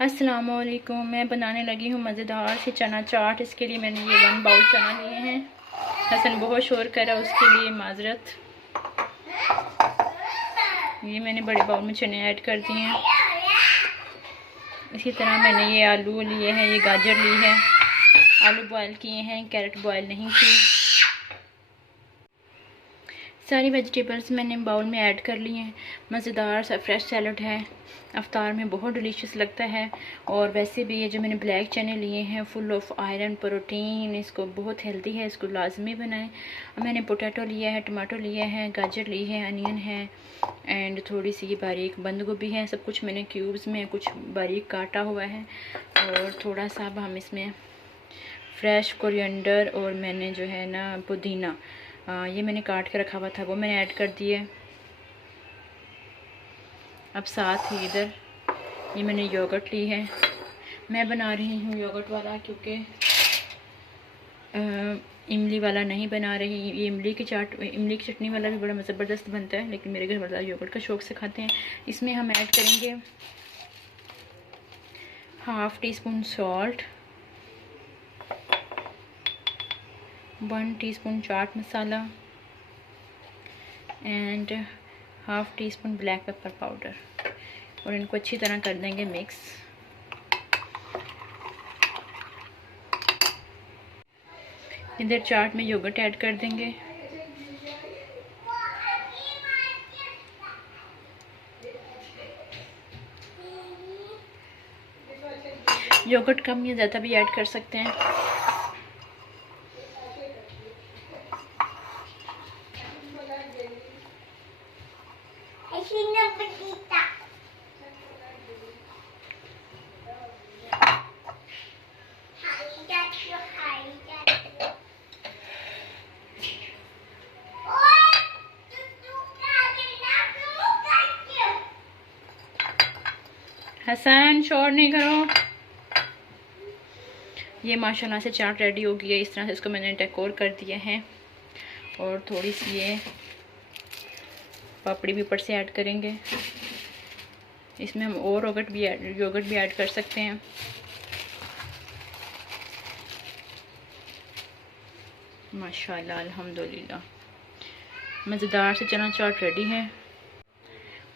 अस्सलामुअलैकुम। मैं बनाने लगी हूँ मज़ेदार सी चना चाट। इसके लिए मैंने ये 1 बाउल चना लिए हैं। हसन बहुत शोर करा, उसके लिए माजरत। ये मैंने बड़े बाउल में चने ऐड कर दिए हैं। इसी तरह मैंने ये आलू लिए हैं, ये गाजर ली है, आलू बॉयल किए हैं, कैरेट बॉयल नहीं की। सारी वेजिटेबल्स मैंने बाउल में ऐड कर ली हैं। मज़ेदार सा फ्रेश सैलड है, अफ्तार में बहुत डिलीशियस लगता है। और वैसे भी ये जो मैंने ब्लैक चने लिए हैं फुल ऑफ आयरन प्रोटीन, इसको बहुत हेल्दी है, इसको लाजमी बनाएं। मैंने पोटैटो लिया है, टमाटो लिया है, गाजर ली है, अनियन है एंड थोड़ी सी बारीक बंद गोभी है। सब कुछ मैंने क्यूब्स में कुछ बारीक काटा हुआ है। और थोड़ा सा अब हम इसमें फ्रेश कोरिएंडर और मैंने जो है ना पुदीना, ये मैंने काट के रखा हुआ था, वो मैंने ऐड कर दिए। अब साथ ही इधर ये मैंने योगर्ट ली है। मैं बना रही हूँ योगर्ट वाला, क्योंकि इमली वाला नहीं बना रही। ये इमली की चटनी वाला भी बड़ा ज़बरदस्त बनता है, लेकिन मेरे घर वाला योगर्ट का शौक से खाते हैं। इसमें हम ऐड करेंगे 1/2 teaspoon salt, 1 teaspoon chaat masala and 1/2 teaspoon black pepper powder, और इनको अच्छी तरह कर देंगे मिक्स। इधर चाट में योगर्ट ऐड कर देंगे। योगर्ट कम या ज़्यादा भी ऐड कर सकते हैं। हसन शोर नहीं करो। ये माशाल्लाह से चाट रेडी हो गई है। इस तरह से इसको मैंने डेकोर कर दिया है। और थोड़ी सी ये पापड़ी भी ऊपर से ऐड करेंगे। इसमें हम और योगर्ट भी ऐड कर सकते हैं। माशाल्लाह अल्हम्दुलिल्लाह, मज़ेदार से चना चाट रेडी है।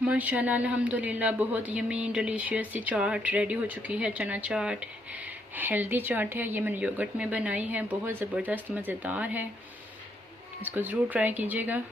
माशाल्लाह अल्हम्दुलिल्लाह, बहुत यमी डिलीशियस सी चाट रेडी हो चुकी है। चना चाट हेल्दी चाट है, ये मैंने योगर्ट में बनाई है, बहुत ज़बरदस्त मज़ेदार है। इसको ज़रूर ट्राई कीजिएगा।